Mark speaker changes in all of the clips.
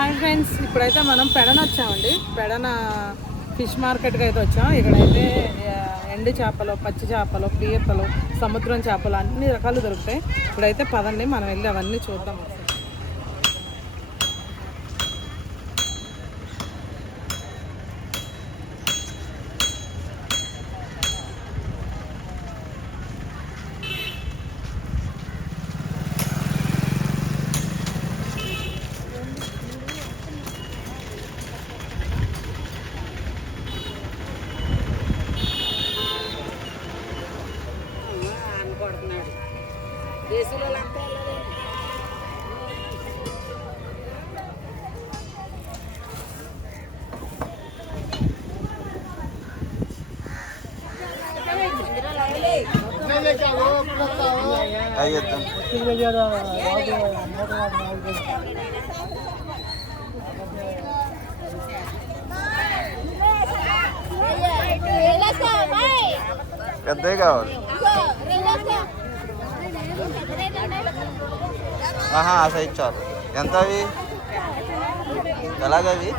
Speaker 1: Hi friends ఇప్పుడైతే మనం పెడన వచ్చామండి. పెడన ఫిష్ మార్కెట్కి అయితే వచ్చాం. ఇక్కడైతే ఎండు చేపలు పచ్చి చేపలు పీతలు సముద్రం చేపలు అన్ని రకాలు దొరుకుతాయి. ఇప్పుడైతే పదండి మనం వెళ్ళి అవన్నీ చూద్దాం.
Speaker 2: అయ్యేద్దాం పెద్దవి కావాలి ఆహా ఆ సైజ్ చాలు ఎంత అవి ఎలాగవి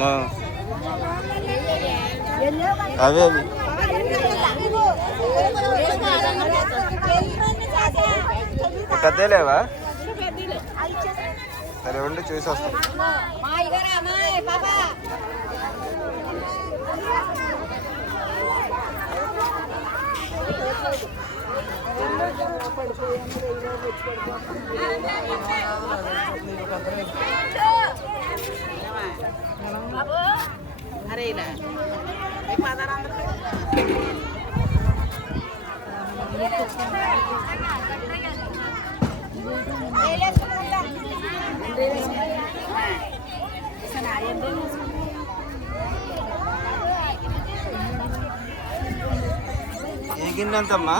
Speaker 2: ఆ. అవి అవి పెద్ద లేవా? సరే ఉండి చూసి వస్తాం.
Speaker 3: అరే ఇలా. ఈ పదహారు
Speaker 2: ఏ గిన్నె ఎంతమ్మా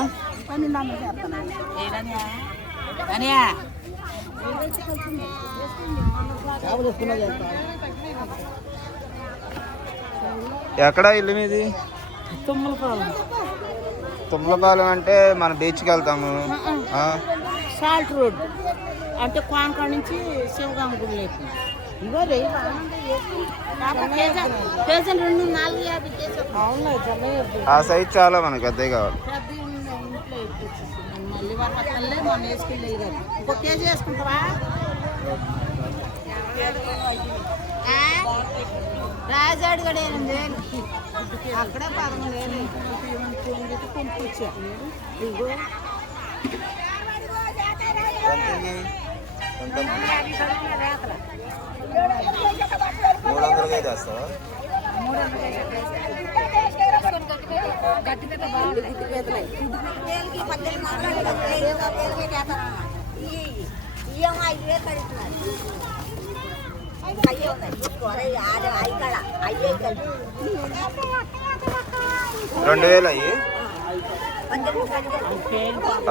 Speaker 2: ఎక్కడ ఇల్లు మీది?
Speaker 1: తుమ్మలపాలెం.
Speaker 2: తుమ్మలపాలెం అంటే మన బీచ్కి వెళ్తాము. ఆ,
Speaker 1: సాల్ట్ రోడ్. అంటే కోనకాడ నుంచి శివగామ గుడి ఇగో రెండు నాలుగు యాభై
Speaker 2: ఆ సైజ్ చాలా మనకి పెద్దవి కావాలి.
Speaker 1: మళ్ళీ వాళ్ళ మనం ఇంకో కేజీ వేసుకుంటావా? రాజాడు కూడా ఎనిమిది వేలు అక్కడ పదమూడు వేలు కొనుక్కొచ్చా ఇగో
Speaker 2: ఎంతకి? ఎంత? మూడు వందలకి అయితే వేస్తావా రెండు వేలు అయ్యి?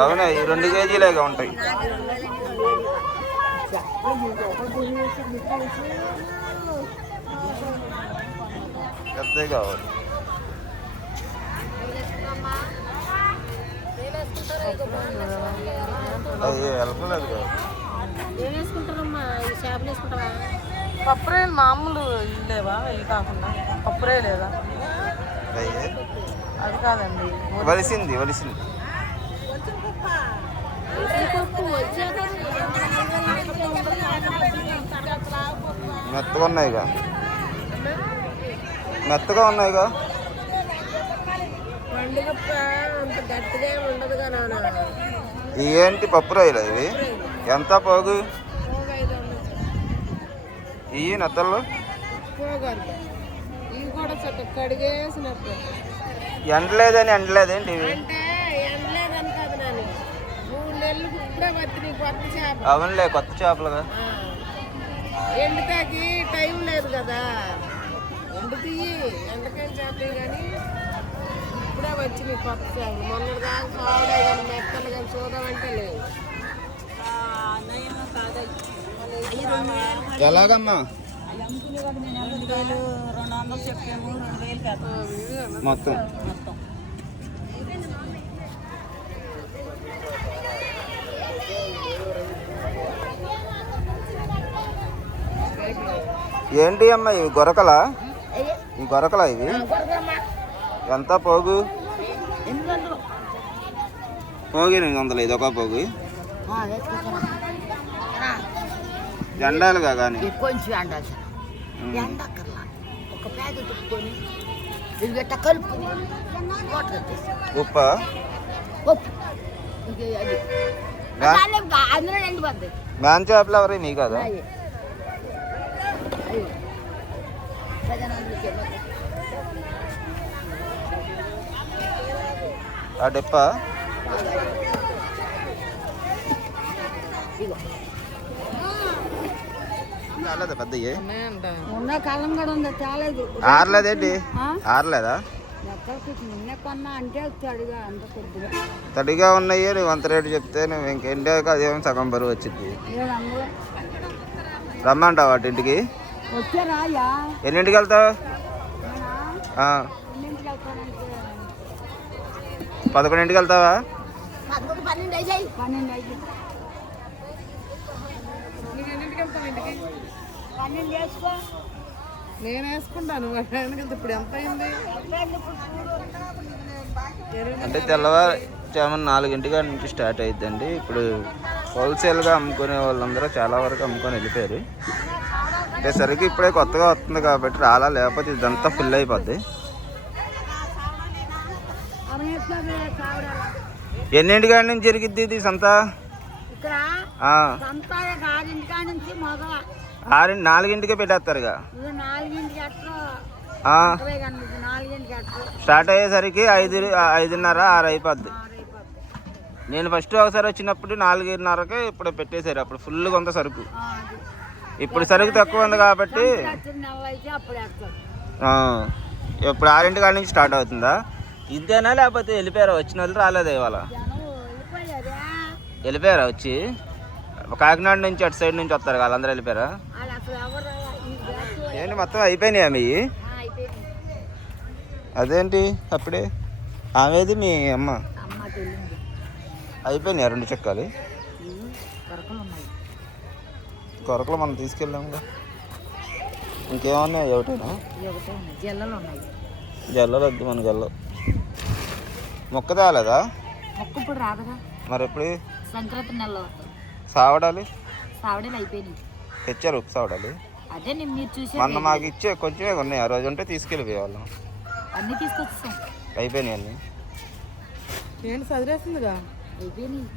Speaker 2: అవునా ఈ రెండు కేజీలేగా ఉంటాయి. పెద్దవి కావాలి. అది వెళ్ళలేదు కదా.
Speaker 1: ఏం వేసుకుంటారమ్మా? ఈ చేపలు వేసుకుంటావా పప్పురేలు మామూలు లేవా ఇవి కాకుండా. పప్పురే లేదా?
Speaker 2: అయ్యే.
Speaker 1: అది కాదండి.
Speaker 2: వలిసింది వలిసింది. మెత్తగా ఉన్నాయిగా. మెత్తగా ఉన్నాయిగా? ఏంటి పప్పు రొయ్యలు ఇవి ఎంత పోగు ఇవి నెత్తళ్ళు
Speaker 1: పోగండి ఇవి కూడా చక్క కడిగేసినట్టు
Speaker 2: ఎండలేదని ఎండలేదేంటి ఇవి
Speaker 1: అంటే ఎండలేదని కాదు నాని మూడు ఇప్పుడే వచ్చి కొత్త చేప.
Speaker 2: అవునులే కొత్త చేపలుగా
Speaker 1: ఎండుతాకి టైం లేదు కదా. ఎండు తీయి ఎండకాయ చేపలు కానీ ఇప్పుడే వచ్చి నీ కొత్త చేపలు. మొన్న దాకా కావడే కానీ మెత్తలు కానీ చూడమంటే లేవు.
Speaker 2: ఎలాగమ్మా? మొత్తం. ఏంటి అమ్మ ఇవి గొరకలా? ఈ గొరకలా ఇవి? ఎంత పోగు? పోగు ఎనిమిది వందలు ఇది ఒక పోగు జెండాలుగా కానీ.
Speaker 3: కొంచెం సార్. ఎండక్కర్లా. ఒక ప్యాకెట్ ఉప్పుకొని ఇది గట్ట కలుపుకొని
Speaker 2: ఉప్ప?
Speaker 3: ఉప్పు. అందులో ఎండిపోద్ది
Speaker 2: మ్యాన్ చేపలు ఎవరు మీ కదా. ఆ డెప్ప?
Speaker 3: ఇగో
Speaker 2: రాలేదా పెద్దయ్యి?
Speaker 1: ఉన్నాయంట
Speaker 3: ఉన్న కాలం కూడా ఉంది తేలేదు.
Speaker 2: ఆరలేదేంటి? ఆరలేదా? తడిగా ఉన్నాయి నువ్వు అంత రేటు చెప్తే నువ్వు ఇంకేంటాక అదేమో సగం బరువు వచ్చింది రమ్మంటావు వాటి ఇంటికి? ఎన్నింటికి వెళ్తావు? పదకొండింటికి వెళ్తావా
Speaker 3: పదకొండు పన్నెండు అయ్యాయి పన్నెండు అయ్యి
Speaker 1: నీకు ఎన్నింటికి వెళ్తావు ఇంటికి
Speaker 3: పన్నెండు చేసుకో
Speaker 1: నేను వేసుకుంటాను. ఇప్పుడు ఎంత అయింది?
Speaker 2: అంటే తెల్లవారు చామన్ నాలుగింటిగా నుంచి స్టార్ట్ అయిద్దండి. ఇప్పుడు హోల్సేల్గా అమ్ముకునే వాళ్ళందరూ చాలా వరకు అమ్ముకొని వెళ్ళిపోయారు. అంటే సరికి ఇప్పుడే కొత్తగా వస్తుంది కాబట్టి రాలా లేకపోతే ఇదంతా ఫుల్ అయిపోద్ది. ఎన్నింటికా నుంచి జరిగిద్ది ఇది సంత?
Speaker 3: నుంచి
Speaker 2: ఆరు నాలుగింటికే
Speaker 3: అట్లా
Speaker 2: స్టార్ట్ అయ్యేసరికి ఐదు ఐదున్నర ఆరు అయిపోద్ది. నేను ఫస్ట్ ఒకసారి వచ్చినప్పుడు నాలుగున్నరకే ఇప్పుడు పెట్టేశారు. అప్పుడు ఫుల్గా ఉంది సరుకు. ఇప్పుడు సరుకు తక్కువ ఉంది కాబట్టి ఇప్పుడు ఆరింటి కాడ నుంచి స్టార్ట్ అవుతుందా? ఇంతేనా లేకపోతే వెళ్ళిపోయారా? వచ్చిన వాళ్ళు రాలేదా ఇవాళ?
Speaker 3: వెళ్ళిపోయారా?
Speaker 2: వచ్చి? కాకినాడ నుంచి అటు సైడ్ నుంచి వస్తారు కదా, వాళ్ళందరూ వెళ్ళిపోయారా? ఏంటి మొత్తం అయిపోయినాయా మీ? అదేంటి అప్పుడే? ఆమెది మీ అమ్మ. అయిపోయినాయా రెండు చెక్కాలి?
Speaker 3: కొరకలు
Speaker 2: మనం తీసుకెళ్ళాము ఇంకేమన్నాయి? ఒకటేనా?
Speaker 3: జిల్లలు
Speaker 2: వద్దు మనకి వెళ్ళవు మొక్క తేలేదా?
Speaker 3: మొక్క ఇప్పుడు రాదుగా.
Speaker 2: మరి ఎప్పుడు
Speaker 3: సంక్రాంతి నెలలో.
Speaker 2: సావడాలి?
Speaker 3: సావడేలు అయిపోయినాయి.
Speaker 2: తెచ్చారు ఉప్పు సావడాలి.
Speaker 3: అదే నేను మీరు చూసే
Speaker 2: మొన్న మాకు ఇచ్చే కొంచెమే ఉన్నాయి. ఆ రోజు ఉంటే తీసుకెళ్ళిపోయేవాళ్ళం
Speaker 3: అన్ని తీసుకొచ్చేసాం
Speaker 2: అయిపోయినాయి అన్నీ.
Speaker 1: ఏంటి చదివేస్తుందిగా
Speaker 3: అయిపోయినాయి.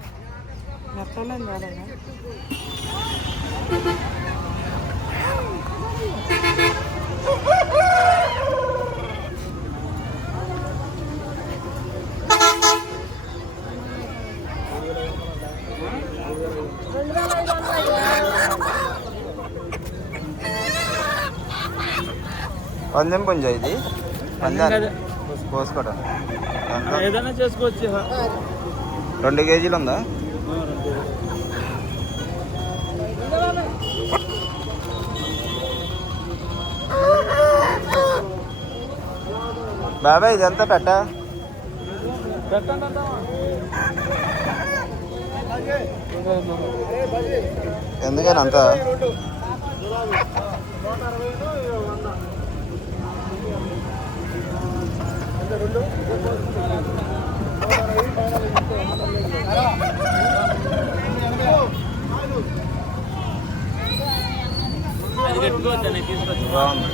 Speaker 2: పందెం పుంజ ఇది. పందాన్ని కోసుకోవడం. ఎంత?
Speaker 4: ఏదైనా చేసుకోవచ్చు
Speaker 2: రెండు కేజీలు ఉందా? బాబాయ్ ఇదంతా పెట్ట? ఎందుకని అంత? బాగుంది.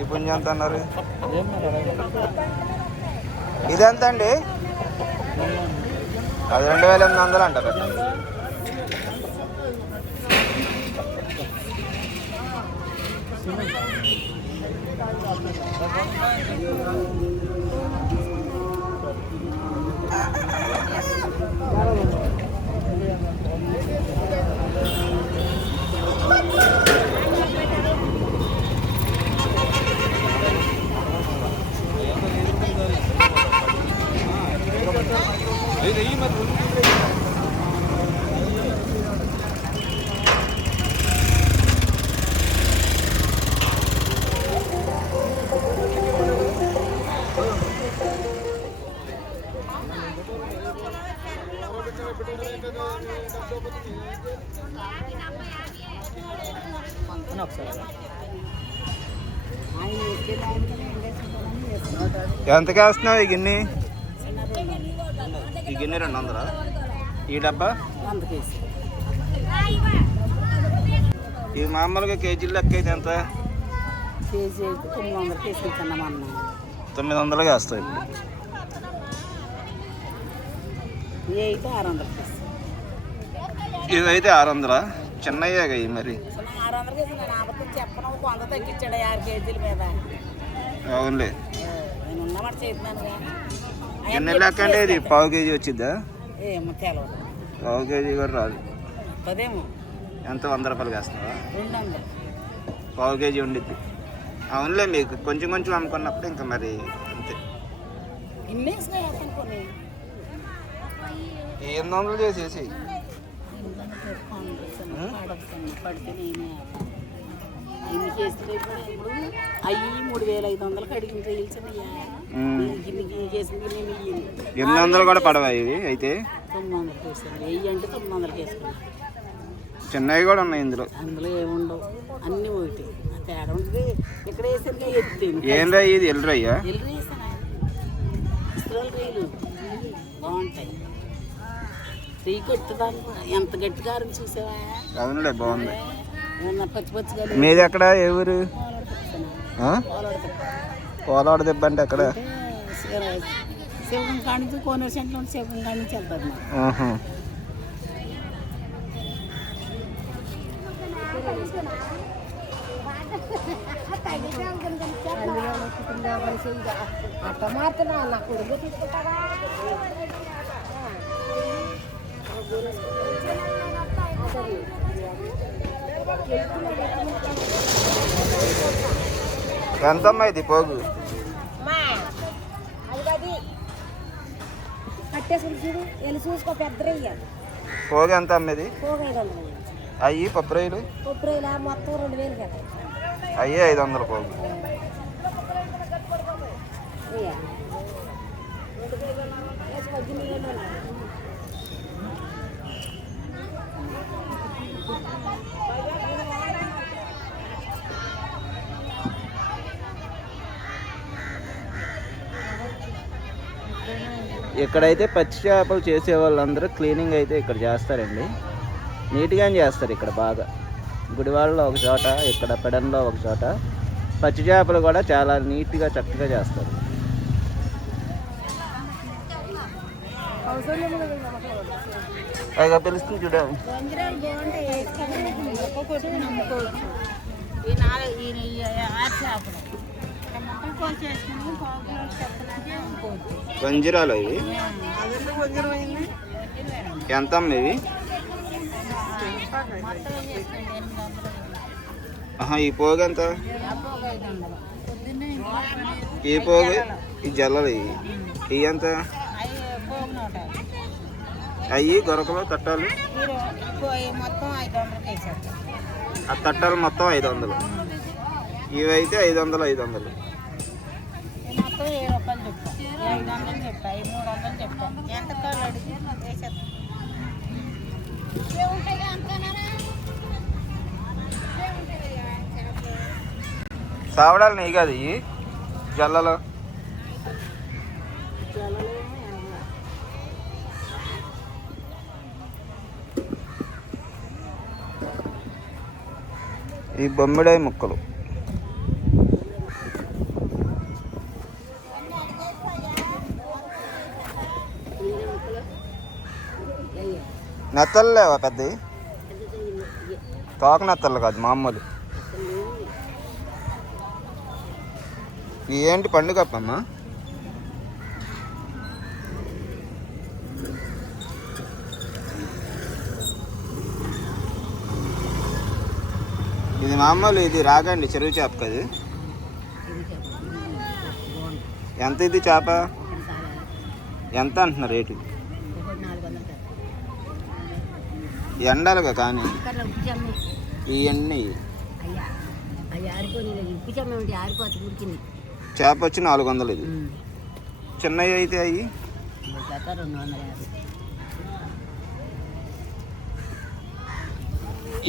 Speaker 2: ఈ పుంజి ఎంత అన్నారు ఇదెంత అండి అది రెండు వేల ఎనిమిది వందలు
Speaker 3: అంటారు. Thank
Speaker 2: ఎంతకి వేస్తున్నావు ఈ గిన్నె? ఈ గిన్నె రెండు వందలా? ఈ డబ్బా? ఈ మామూలుగా కేజీలు లెక్క అయితే ఎంత?
Speaker 3: కేజీ అయితే తొమ్మిది
Speaker 2: వందలుగా వస్తాయి ఇప్పుడు.
Speaker 3: ఏ అయితే ఆరు వందల
Speaker 2: చిన్నయ్యే ఇవి మరి. అవునులే.
Speaker 3: నేను ఉన్నమాట చేస్తున్నానుగా
Speaker 2: ఎన్ని లెక్క అంటే ఇది పావు కేజీ వచ్చిద్దా? పావు కేజీ కూడా రాదు. ఎంత? వంద రూపాయలు వేస్తున్నావా పావు కేజీ ఉండిద్ది. అవునులే మీకు కొంచెం కొంచెం అమ్ముకున్నప్పుడు ఇంకా మరి అంతే. ఎనిమిది వందలు చేసేసి.
Speaker 3: పడితే నేనే ఐదు కేసులు ఇప్పుడు అయ్యి మూడు వేల ఐదు వందలకి అడిగిన ఇయ్యింది
Speaker 2: ఎనిమిది వందలు కూడా పడవా ఇవి అయితే?
Speaker 3: తొమ్మిది వందల కేసులు వెయ్యి అంటే తొమ్మిది వందల కేసులు
Speaker 2: చిన్నవి కూడా ఉన్నాయి ఇందులో.
Speaker 3: అందులో ఏముండవు. అన్నీ ఒకటి. తేడా ఉంటుంది. ఇక్కడ వేసరికి ఎత్తాను
Speaker 2: ఏం రా ఇది? ఎల్లురయ్యా
Speaker 3: ఎల్లు వేసానా? ఇస్త్రాలు రైలు బాగుంటాయి. టీ కొట్టుదాన్ని ఎంత గట్టిగా చూసావా?
Speaker 2: అవునులే బాగుంది. మీది ఎక్కడ? ఏ ఊరు? కోలాడ దెబ్బ అంటే ఎక్కడ?
Speaker 3: శివగం కాడి నుంచి కోనూరు సెంటర్ నుంచి శివగం కాడి నుంచి వెళ్తారు మాకు.
Speaker 2: ఆహా.
Speaker 3: అట్ట మారుతున్నా నా కొడుకు తీసుకుంటారా
Speaker 2: ఎంతమ్మా ఇది పోగు? పోగు ఎంత అమ్మేది అయ్యి పప్పురాయిలు అయ్యి ఐదు వందలు పోగు. ఇక్కడైతే పచ్చి చేపలు చేసే వాళ్ళందరూ క్లీనింగ్ అయితే ఇక్కడ చేస్తారండి. నీట్గానే చేస్తారు ఇక్కడ బాగా. గుడివాడలో ఒక చోట ఇక్కడ పెడన్లో ఒక చోట పచ్చి చేపలు కూడా చాలా నీట్గా చక్కగా చేస్తారు. పైగా పిలుస్తుంది చూడ.
Speaker 3: వంజరాలు బాగుంటాయి వేసుకోవాలి. ఒక్కొక్కటి నమ్ముకోవచ్చు ఈ నాలుగు ఈ ఈ ఆరు చేపలు ఇక్కడ మొత్తం కోసి వేసుకుని పావు కిలో చెప్తున్నాకే అమ్ముకోవచ్చు
Speaker 2: ఇవి?
Speaker 1: వంజరం అయింది
Speaker 2: ఎంత అమ్మ ఇవి ఈ పోగు ఎంత? ఈ పోగు ఈ జల్లలు ఇవి. ఇవి ఎంత?
Speaker 3: అవి
Speaker 2: అవి గొరకలు తట్టాలు?
Speaker 3: అవి
Speaker 2: ఆ తట్టాలు మొత్తం ఐదు వందలు. ఇవి అయితే ఐదు వందలు ఐదు వందలు.
Speaker 3: మొత్తం ఏ రూపాయలు చెప్తా ఐదు వందలు చెప్తా ఈ మూడు వందలు చెప్తా ఎంత కాళ్ళు అడిగి వేసేస్తాం
Speaker 2: సావడాలు నెయ్యి కాదు ఇవి జల్లలో. ఈ బొమ్మిడాయి ముక్కలు. నెత్తలు లేవా పెద్దవి? తోక నెత్తలు కాదు మామూలు. ఏంటి పండుగ అమ్మా ఇది మామూలు ఇది రాగండి చెరువు చేప కదా. ఎంత ఇది చేప? ఎంత అంటున్నారు రేటు? ఎండలుగా కానీ
Speaker 3: ఇవన్నీ
Speaker 2: చేప వచ్చి నాలుగు వందలు ఇది. చిన్నవి అయితే అవి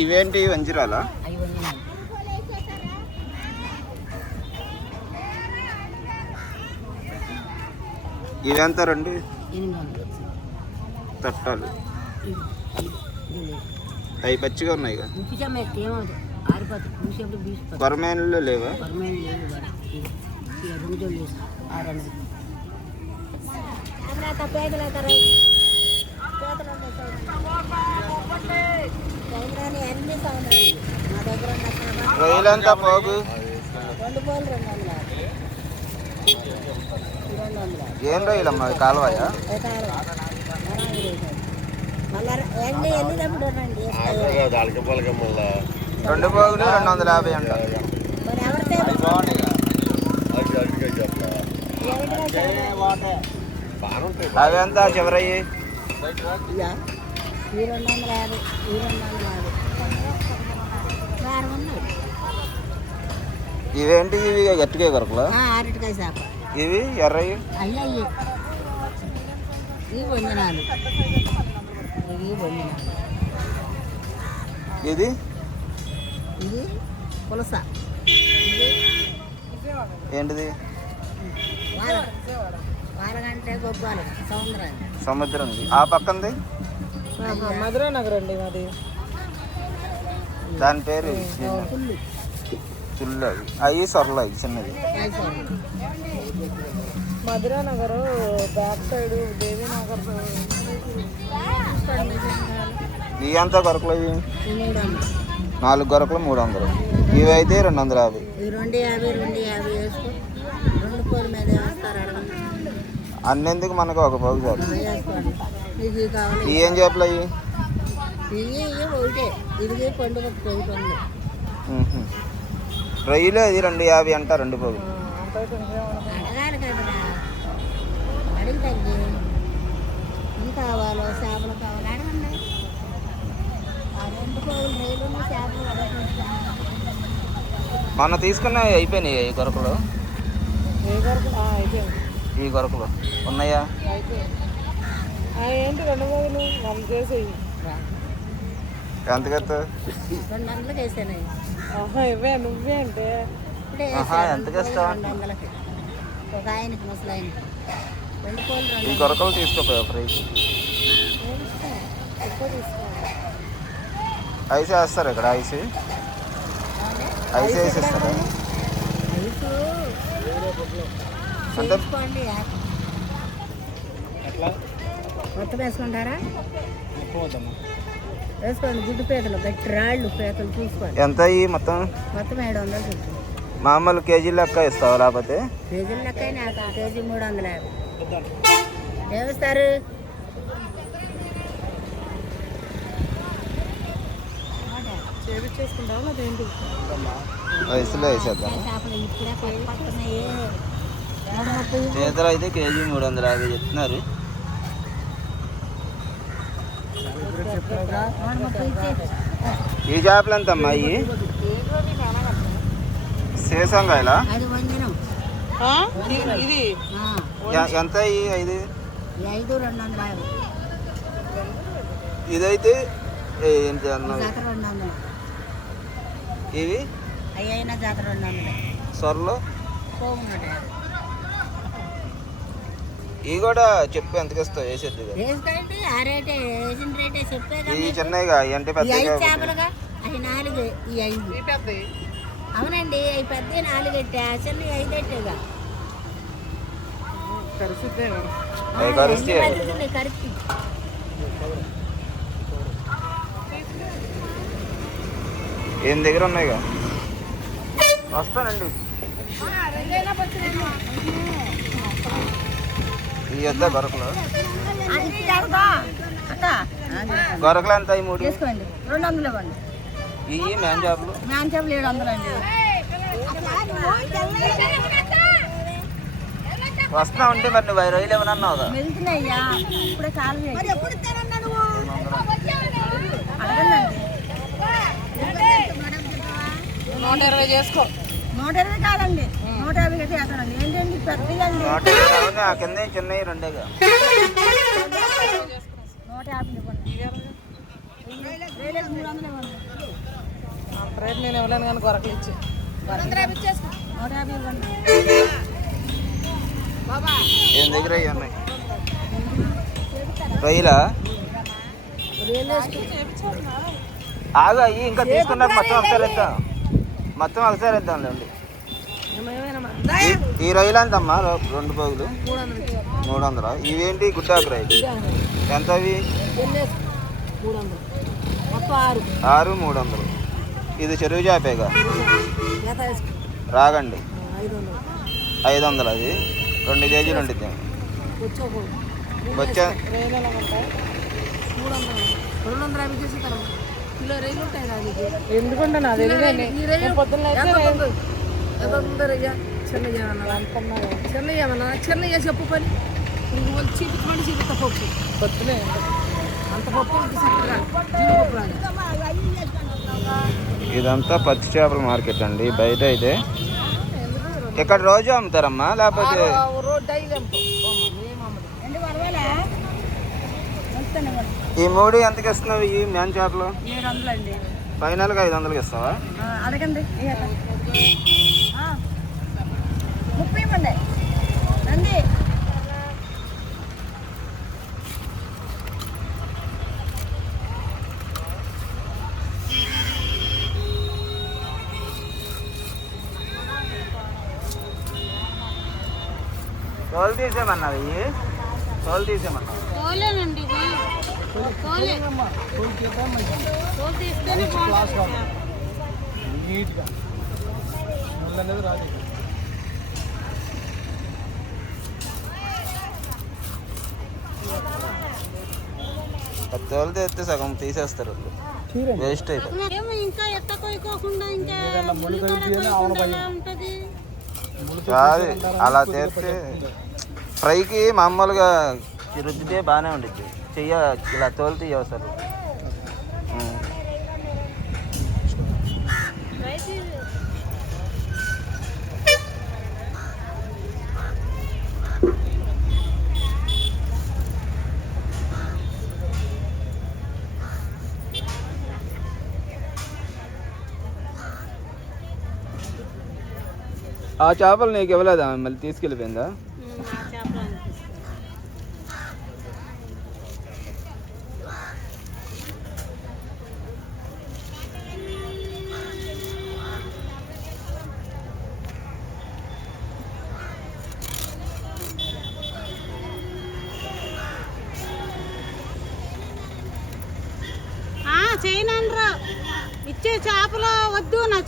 Speaker 2: ఇవేంటి? వంజిరాలా.
Speaker 3: ఇవెంతారండి
Speaker 2: తట్టాలి. అవి పచ్చిగా ఉన్నాయి కొరమేనులో లేవా? రొయ్యలంత పోగు. ఏం రొయ్యలమ్మా? కాలువయా?
Speaker 3: రండి
Speaker 2: రెండు పోగులు రెండు వందల యాభై అంట.
Speaker 3: మరి ఎవరితే
Speaker 2: అవి ఎంత చివరయ్యి? ఇవేంటి ఇవి? గట్టిగా కొరకలు? ఇవి ఎర్రయి
Speaker 3: అయ్యయ్యి. ఇవి వంజనాలు వంజనాలు
Speaker 2: ఇది
Speaker 3: ఇది పులస.
Speaker 2: ఏంటిది?
Speaker 3: వారగంటే గొప్పాలు
Speaker 2: సముద్రం. ఆ పక్కంది?
Speaker 1: మధురా నగర్ అండి మాది.
Speaker 2: దాని పేరు తుళ్ళు అవి అవి సొరలు అవి చిన్నది
Speaker 1: మధురా నగర్ బ్యాక్ సైడ్ దేవీనగర్
Speaker 2: ఇవి ఎంత కొరకలు ఇవి నాలుగు కొరకలు మూడు వందలు. ఇవి అయితే రెండు వందల యాభై.
Speaker 3: ఈ రెండు యాభై రెండు యాభై రెండు కోడి మీద
Speaker 2: అన్నెందుకు మనకు ఒక చాలు?
Speaker 3: వేసుకోండి మీకు ఇవి
Speaker 2: ఏం చేపలు అవి. రొయ్యలు అది రెండు యాభై అంట రెండు
Speaker 3: కదరా అడిగి తగ్గి ఇవి కావాలో చేపలు కావాలి అడగండి ఆ రెండు కోళ్ళు రైలు చేపలు
Speaker 2: మొన్న తీసుకున్న అయిపోయినాయి ఈ కొరకలు?
Speaker 1: ఏ అయిపోయింది
Speaker 2: ఈ కొరకలు ఉన్నాయా?
Speaker 1: ఏంటి రెండు మూడు వంద చేసేయి.
Speaker 2: ఎంతకెత్త
Speaker 3: రెండు వందలకి వేసాను.
Speaker 1: ఆహా ఇవే నువ్వే అంటే.
Speaker 3: రెండు? రెండు వందలకి. ఒక ఆయనకి ముసలి
Speaker 2: ఈ కొరకలు తీసుకోపోయా ప్రైస్
Speaker 1: ఎక్కువ తీసుకో
Speaker 2: ఐస్ వేస్తారు ఇక్కడ ఐస్? ఐస్ వేసి ఇస్తారా అంటే
Speaker 3: తీసుకోండి మొత్తం వేసుకుంటారా? వేసుకోండి గుడ్డు పీతలు గట్టి రాళ్ళు పీతలు చూసుకోండి.
Speaker 2: ఎంత అయ్యి మొత్తం?
Speaker 3: మొత్తం ఏడు వందలు చుట్టూ
Speaker 2: మామూలు కేజీ లెక్క ఇస్తావా లేకపోతే?
Speaker 3: కేజీల లెక్క కేజీ మూడు వందల యాభై. ఏమిస్తారు
Speaker 2: వేసేద్దాం. అయితే కేజీ మూడు వందల యాభై చెప్తున్నారు. ఈ చేపలు ఎంత అమ్మా అయ్యి సీసంకాయలా
Speaker 3: అది వంజనం.
Speaker 1: ఆ? ఇది- ఇది.
Speaker 3: ఆ,
Speaker 2: ఎ- ఎంత అయ్యి ఐదు?
Speaker 3: ఈ ఐదు రెండు వందల. యాభై
Speaker 2: ఇదైతే ఏ- ఏంటి
Speaker 3: ఈ
Speaker 2: అన్నావు
Speaker 3: జాతర రెండు వందలు.
Speaker 2: ఇవి?
Speaker 3: జాతర రెండు వందలు.
Speaker 2: సొరలు ఇవి కూడా చెప్పు ఎంతకి ఇస్తావు వేసేది
Speaker 3: వేసుకోండి ఆ రేటే వేసిన రేటే చెప్పే కదా
Speaker 2: ఇవి చిన్నవిగా అంటే
Speaker 3: చేపలుగా అవి నాలుగు ఈ ఐదు. అవునండి అవి పెద్ద నాలుగు ఎట్టే ఆ చిన్న ఐదు ఎట్టేగా
Speaker 1: కరిసిద్దే కదా
Speaker 2: అవి. కరిస్తే.
Speaker 3: కరిపి
Speaker 2: ఏం దగ్గర ఉన్నాయిగా? వస్తానండి. ఈ వద్ద గొరకలు. గొరకలు ఎంత? ఈ మూడు?
Speaker 3: తీసుకోండి రెండు వందలు ఇవ్వండి.
Speaker 2: ఇవి
Speaker 3: మ్యాన్ ఏడు వందలు అండి
Speaker 2: వస్తా ఉంటే మరి నువ్వు ఐదు రోజులు ఏమన్నా అన్నావుగా?
Speaker 3: వెళ్తున్నాయ్యా ఇప్పుడే కాలు
Speaker 1: నూట ఇరవై చేసుకో.
Speaker 3: నూట ఇరవై కాదండి నూట యాభై కట్టి వేస్తానండి. ఏంటండి
Speaker 2: నూట ఇరవై కింద చిన్నవి రెండేగా
Speaker 3: నూట యాభై ఇవ్వండి. వేలకు మూడు వందలు ఇవ్వండి.
Speaker 1: రేట్ నేను ఇవ్వలేను కానీ గొరకలు ఇచ్చి.
Speaker 2: ఏం దగ్గర ఉన్నాయి రొయ్యలా? ఆగు అయ్యి ఇంకా తీసుకున్నాక మొత్తం ఒకసారి ఇద్దాం మొత్తం ఒకసారి ఇద్దాంలేండి ఈ- ఈ రొయ్యలు ఎంతమ్మా? రెండు పోగులు మూడు వందల ఇవేంటి? గుడ్డాకు రొయ్యలు. ఎంత అవి
Speaker 3: ఆరు.
Speaker 2: మూడు వందలు ఇది చెరువు చేపేగా రాగండి.
Speaker 3: ఐదు వందలు
Speaker 2: అది. రెండు కేజీలు
Speaker 3: వచ్చోకూడదు
Speaker 2: వచ్చా
Speaker 1: ఎందుకంటే నా
Speaker 3: చెప్పు పని. నువ్వు వచ్చి చూపించమని చూపిస్తా పప్పు. అంత పప్పు ఇంత చక్కగా జీడిపప్పు రాదు.
Speaker 2: ఇదంతా పచ్చి చేపల మార్కెట్ అండి బయట అయితే. ఇక్కడ రోజు అమ్ముతారమ్మా? లేకపోతే ఈ మూడు ఎంతకి ఇస్తున్నావు ఈ మ్యాన్ చేపలు? ఫైనల్గా ఐదు వందలకి ఇస్తావా
Speaker 3: అడగండి ముప్పై
Speaker 2: తోలు తీసేమన్నావు ఇవి తోలు
Speaker 3: కోలు తీస్తేనే
Speaker 4: నీట్గా అనేది రాదు
Speaker 2: తోలు తీస్తే సగం తీసేస్తారు వేస్ట్
Speaker 3: ఇంకా ఎత్త ఇంకా
Speaker 2: కాదు అలా తీస్తే ఫ్రైకి మామూలుగా రుద్దితే బాగానే ఉండిద్ది. చెయ్య ఇలా తోలు తీయవసరు ఆ చేపలు నీకు ఇవ్వలేదా? మళ్ళీ తీసుకెళ్ళిపోయిందా?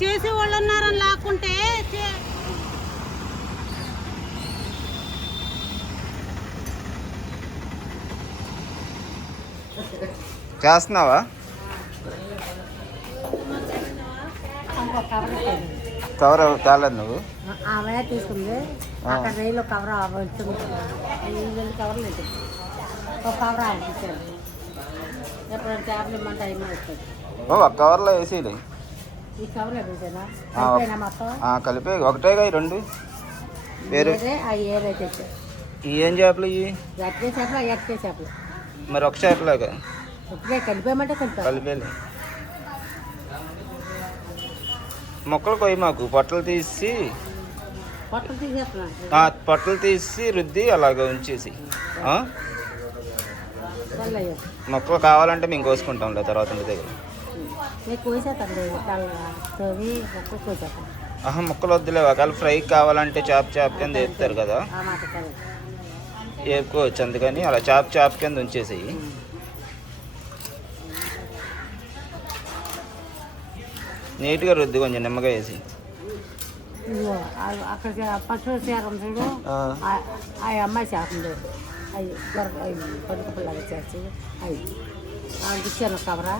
Speaker 3: చేసే వాళ్ళు ఉన్నారని లాక్కుంటే
Speaker 2: చేస్తున్నావా? కవర్ తేలేదు నువ్వు.
Speaker 3: ఆమె తీసుకుంది. అక్కడ రైలు కవర్ వచ్చింది రెండు కవర్లు లేదు ఒక కవర్ ఆమె ఇచ్చారు. ఎప్పుడు చేపలు ఇమ్మంటే అయినా వస్తుంది
Speaker 2: ఓ ఒక కవర్లో వేసేయాలి కలిపే. ఒకటేగా రెండు? వేరే? ఏం చేపలు ఇవి? మరి ఒక చేపలాగా.
Speaker 3: కలిపామంటే
Speaker 2: కలిపేది మొక్కలు కొయ్యి మాకు. పొట్టలు తీసి
Speaker 3: పొట్టలు
Speaker 2: తీసి రుద్ది అలాగ ఉంచేసి. మొక్కలు కావాలంటే మేము కోసుకుంటాంలే తర్వాత దగ్గర. ఆహా మొక్కలు వద్దులే ఒకవేళ ఫ్రై కావాలంటే చాప్ చాప్ కింద వేస్తారు కదా. వేపుకోవచ్చు అందుకని అలా చాప్ చాప్ కింద ఉంచేసేయి. నీట్గా రుద్ది కొంచెం నిమ్మకాయ వేసి.
Speaker 3: అక్కడికి చేరం చూడు.
Speaker 2: ఆ,
Speaker 3: అమ్మాయి చేస్తుంది అవి పడుకు పిల్లలు చేసి అవి ఇచ్చాను కవరా.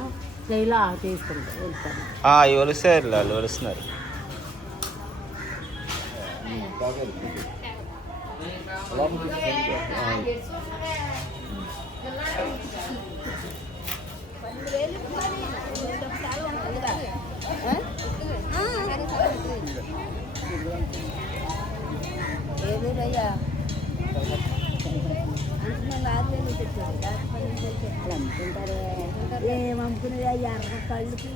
Speaker 3: జైలు ఆమె తీసుకుంది వెళ్తాను
Speaker 2: ఆ, అవి ఒలుస్తారు వాళ్ళు ఒలుస్తున్నారు
Speaker 3: ఏమనుకునేది ఎర్ర కళ్ళుకి.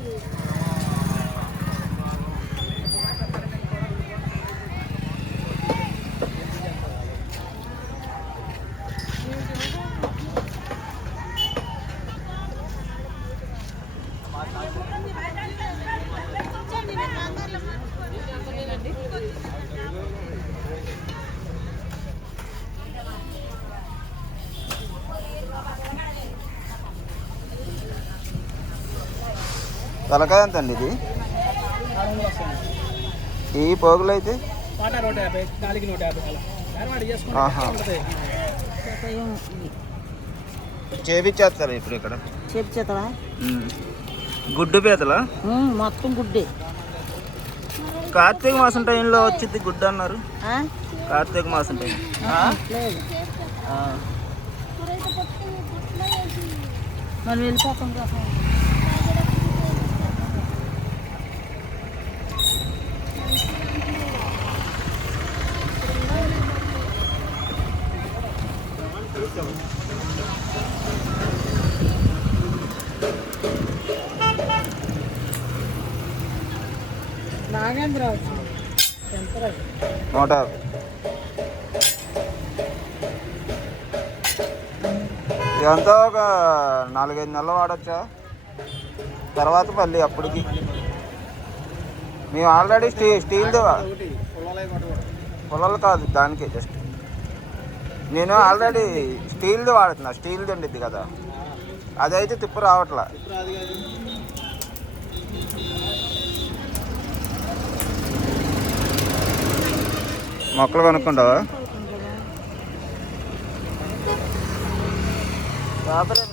Speaker 2: తలకాయ ఎంత అండి ఇది ఈ పోగులు అయితే చేపిచ్చేస్తారు ఇప్పుడు ఇక్కడ? ఉమ్. గుడ్డు పీతలా?
Speaker 3: మొత్తం గుడ్డే.
Speaker 2: కార్తీక మాసం టైంలో వచ్చింది గుడ్డు అన్నారు.
Speaker 3: ఆ?
Speaker 2: కార్తీక మాసం టైం.
Speaker 3: మనం వెళ్ళిపోతాం కదా
Speaker 1: నాగేంద్ర వచ్చింది ఎంత రేటు?
Speaker 2: మోటార్ ఇదంతా ఒక నాలుగైదు నెలలు వాడచ్చా? తర్వాత మళ్ళీ అప్పటికి. మేము ఆల్రెడీ స్టీ స్టీల్ది
Speaker 4: పొలాలు
Speaker 2: కాదు దానికి జస్ట్ నేను ఆల్రెడీ స్టీల్ది వాడుతున్నా స్టీల్ది ఉండిద్ది కదా. అదైతే తిప్పు రావట్లా
Speaker 4: ఇప్పుడు అది కాదు
Speaker 2: మొక్కలు కొనుక్కుంటావా?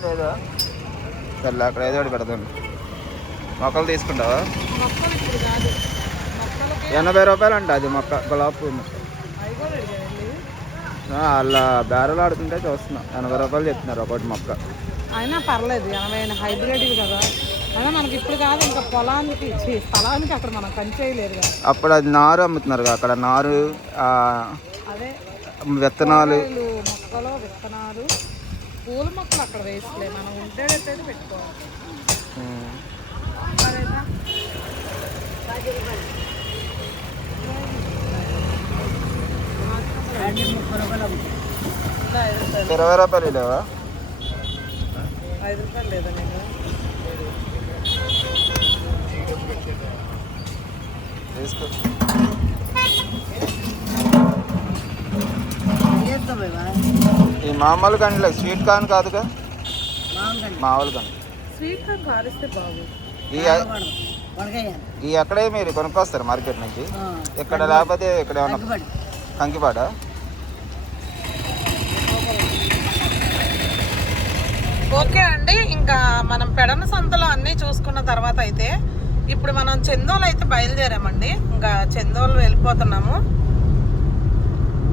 Speaker 2: లేదా? అక్కడ ఏదో ఒకటి పెడతాను మొక్కలు తీసుకుంటావా? ఎనభై రూపాయలు అంట అది మొక్క గులాబీ పువ్వు మొక్క. అలా బేరలు ఆడుతుంటే చూస్తున్నా. ఎనభై రూపాయలు చెప్తున్నారు ఒకటి మొక్క.
Speaker 1: అయినా పర్లేదు ఎనభై హైబ్రిడ్ కదా. మనకి ఇప్పుడు కాదు ఇంకా పొలానికి ఛీ, స్థలానికి అక్కడ మనం పని చేయలేదు కదా
Speaker 2: అప్పుడు అది నారు అమ్ముతున్నారు అక్కడ నారు
Speaker 1: అదే.
Speaker 2: విత్తనాలు.
Speaker 1: కూరగాయలు మొక్కలు విత్తనాలు పూల మొక్కలు అక్కడ వేసలే మనం ఉండేటట్టు పెట్టుకోవాలి.
Speaker 2: ఉమ్.
Speaker 1: మరేనా? ఇలా ఐదు రూపాయలు
Speaker 2: ఇరవై రూపాయలు లేవా
Speaker 1: ఐదు రూపాయలు లేదా నేను
Speaker 2: ఈ మామూలు కండ్లే స్వీట్ కార్న్ కాదుగా? మామూలు కండి
Speaker 1: స్వీట్ కార్న్ కాలిస్తే బాగు.
Speaker 2: ఈ ఈ ఎక్కడే మీరు కొనుక్కొస్తారు మార్కెట్ నుంచి? ఇక్కడ లేకపోతే ఇక్కడ ఏమన్నా కంకిపాడ?
Speaker 1: ఓకే అండి ఇంకా మనం పెడన సంతలో అన్నీ చూసుకున్న తర్వాత అయితే ఇప్పుడు మనం చందోలు అయితే బయలుదేరామండి. ఇంకా చందోలు వెళ్ళిపోతున్నాము.